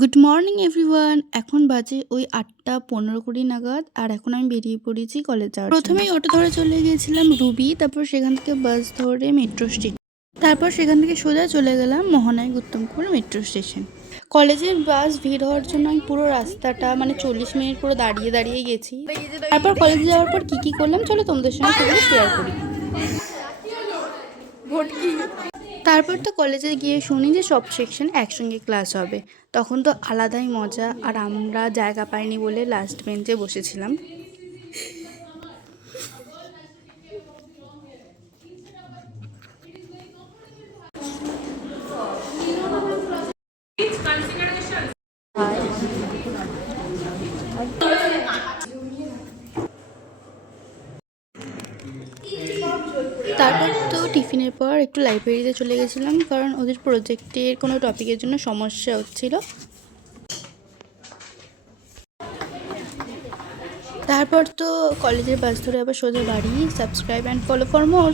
Good morning everyone. এখন বাজে ওই 8:15-20 নাগাদ, আর এখন আমি বেরিয়ে পড়েছি কলেজ যাওয়ার জন্য। প্রথমেই অটো ধরে চলে গিয়েছিলাম রুবি, তারপর সেখান থেকে বাস ধরে মেট্রো স্টেশন, তারপর সেখান থেকে সোজা চলে গেলাম মহানায়ক উত্তমপুর মেট্রো স্টেশন। কলেজের বাস ভিড় হওয়ার জন্য আমি পুরো রাস্তাটা 40 মিনিট পুরো দাঁড়িয়ে দাঁড়িয়ে গেছি। তারপর কলেজে যাওয়ার পর কী করলাম চলো তোমাদের সঙ্গে সেগুলো শেয়ার করি। তারপর তো কলেজে গিয়ে শুনি যে সব সেকশন একসঙ্গে ক্লাস হবে, তখন তো আলাদাই মজা। আর আমরা জায়গা পাইনি বলে লাস্ট বেঞ্চে বসেছিলাম। তারপর তো টিফিনের পর একটু লাইব্রেরিতে চলে গেছিলাম, কারণ ওদের প্রজেক্টের কোনো টপিকের জন্য সমস্যা হচ্ছিল। তারপর তো কলেজের বাস ধরে আবার সোজা বাড়ি। Subscribe and follow for more.